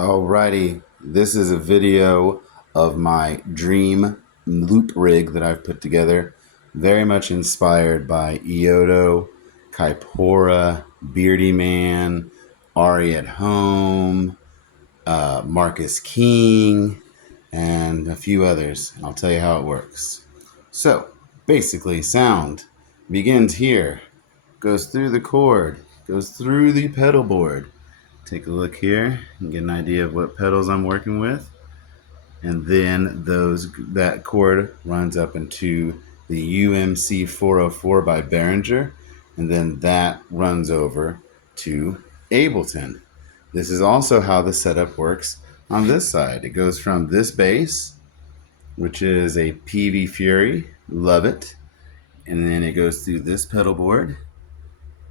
Alrighty, this is a video of my dream loop rig that I've put together. Very much inspired by Iodo, Kaipora, Beardy Man, Ari at Home, Marcus King, and a few others. I'll tell you how it works. So, basically, sound begins here, goes through the chord, goes through the pedal board. Take a look here and get an idea of what pedals I'm working with. And then that chord runs up into the UMC 404 by Behringer, and then that runs over to Ableton. This is also how the setup works on this side. It goes from this bass, which is a Peavey Fury, love it, and then it goes through this pedal board.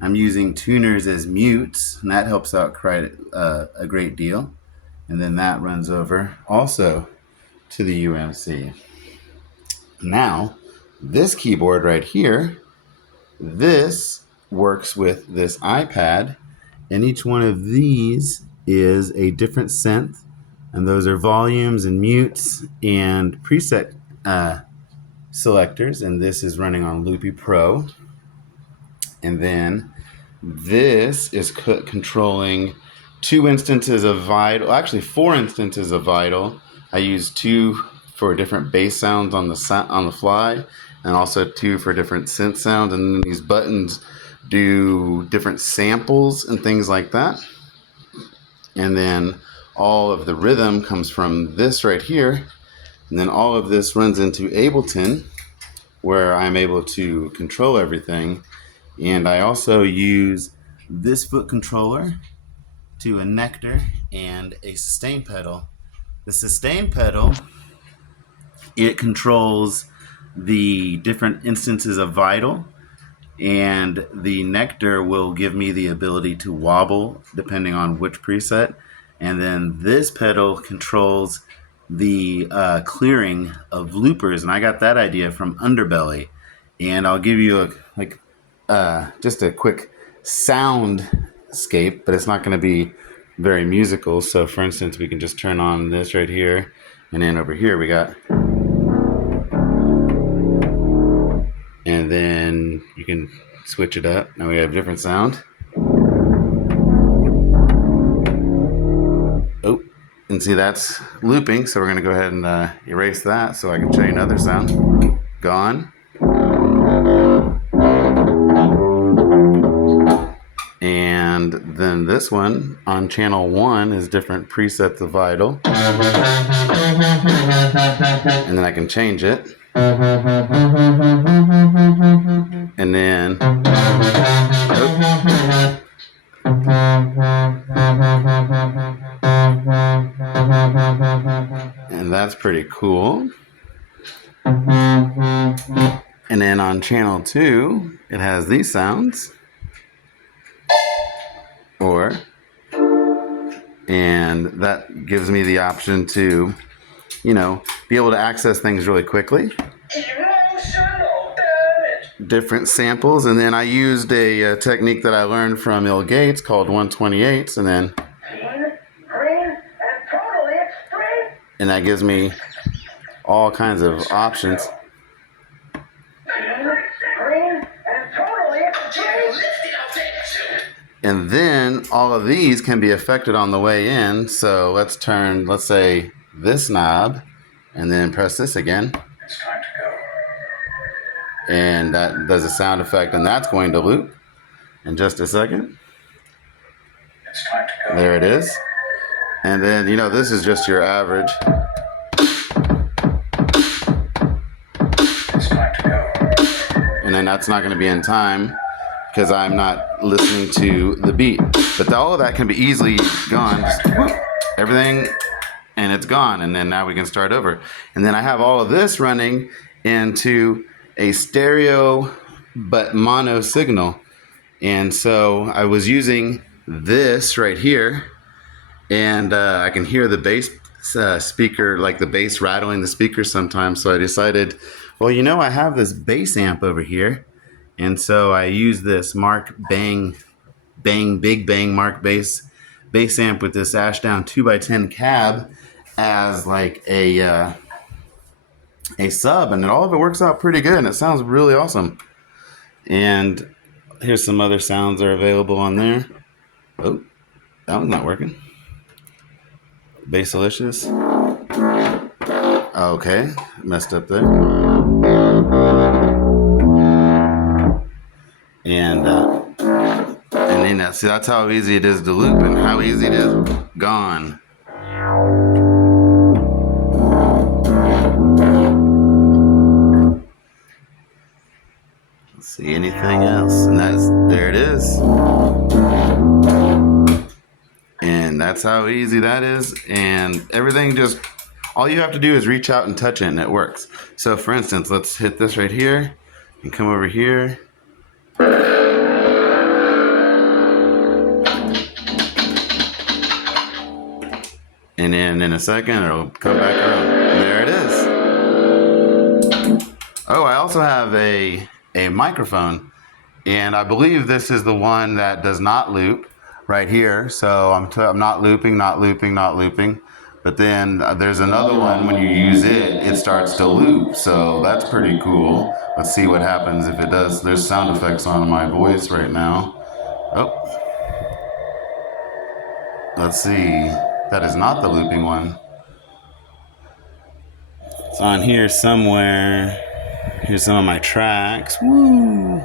I'm using tuners as mutes, and that helps out quite a great deal. And then that runs over also to the UMC. Now, this keyboard right here, this works with this iPad, and each one of these is a different synth, and those are volumes and mutes and preset selectors, and this is running on loopypro. And then this is controlling two instances of Vital, actually 4 instances of Vital. I use 2 for different bass sounds on the fly, and also 2 for different synth sounds. And then these buttons do different samples and things like that. And then all of the rhythm comes from this right here. And then all of this runs into Ableton, where I'm able to control everything. And I also use this foot controller to a nectar and a sustain pedal. The sustain pedal, it controls the different instances of Vital, and the nectar will give me the ability to wobble depending on which preset. And then this pedal controls the clearing of loopers, and I got that idea from Underbelly. And I'll give you just a quick soundscape, but it's not going to be very musical. So for instance, we can just turn on this right here, and then over here we got, and then you can switch it up. Now we have different sound. Oh, and see, that's looping, so we're going to go ahead and erase that so I can show you another sound. Gone. And then this one on channel 1 is different presets of Vital. And then I can change it. And then, and that's pretty cool. And then on channel 2, it has these sounds. And that gives me the option to, be able to access things really quickly. Different samples, and then I used a technique that I learned from Bill Gates called 128s, and that gives me all kinds of options. And then all of these can be affected on the way in. So let's say this knob, and then press this again. It's time to go. And that does a sound effect, and that's going to loop in just a second. It's time to go. There it is. And then, this is just your average. It's time to go. And then that's not going to be in time, because I'm not listening to the beat. But all of that can be easily gone. Just whoop, everything, and it's gone. And then now we can start over. And then I have all of this running into a stereo but mono signal. And so I was using this right here, and I can hear the bass speaker, like the bass rattling the speaker sometimes. So I decided, well, I have this bass amp over here. And so I use this Big Bang Mark Bass bass amp with this Ashdown 2x10 cab as like a sub, and all of it works out pretty good, and it sounds really awesome. And here's some other sounds that are available on there. Oh, that one's not working. Bassilicious. Okay, messed up there. And then see, that's how easy it is to loop and how easy it is gone. Let's see anything else, and there it is. And that's how easy that is, and everything just, all you have to do is reach out and touch it and it works. So for instance, let's hit this right here and come over here. And then in a second, it'll come back around. And there it is. Oh, I also have a microphone, and I believe this is the one that does not loop right here. So I'm not looping. But then there's another one, when you use it, it starts to loop. So that's pretty cool. Let's see what happens if it does. There's sound effects on my voice right now. Oh. Let's see. That is not the looping one. It's on here somewhere. Here's some of my tracks. Woo!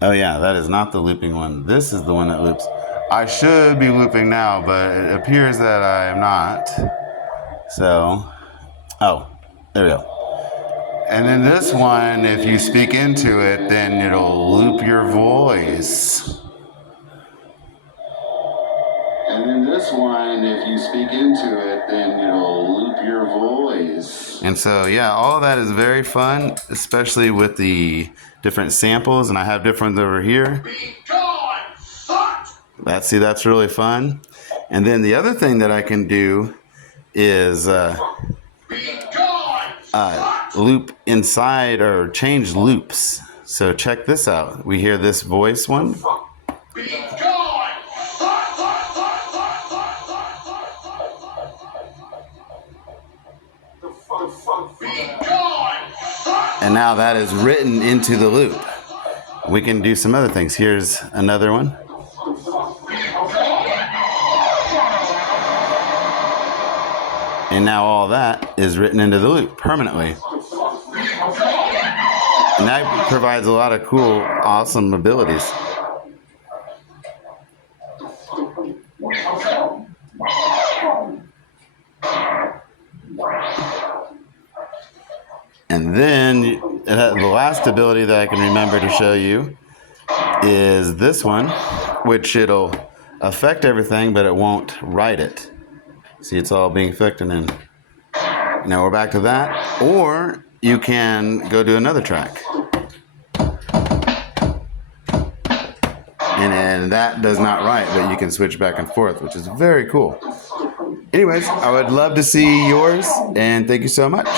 Oh yeah, that is not the looping one. This is the one that loops. I should be looping now, but it appears that I am not. So, oh, there we go. And then this one, if you speak into it, then it'll loop your voice. And then this one, if you speak into it, then it'll loop your voice. And so, yeah, all of that is very fun, especially with the different samples. And I have different ones over here. Be gone, fuck! That's really fun. And then the other thing that I can do is loop inside, or change loops. So check this out. We hear this voice one. Be gone! And now that is written into the loop. We can do some other things. Here's another one. And now all that is written into the loop permanently. And that provides a lot of cool, awesome abilities. And then the last ability that I can remember to show you is this one, which it'll affect everything, but it won't write it. See, it's all being affected in. Now we're back to that. Or you can go to another track. And that does not write, but you can switch back and forth, which is very cool. Anyways, I would love to see yours, and thank you so much.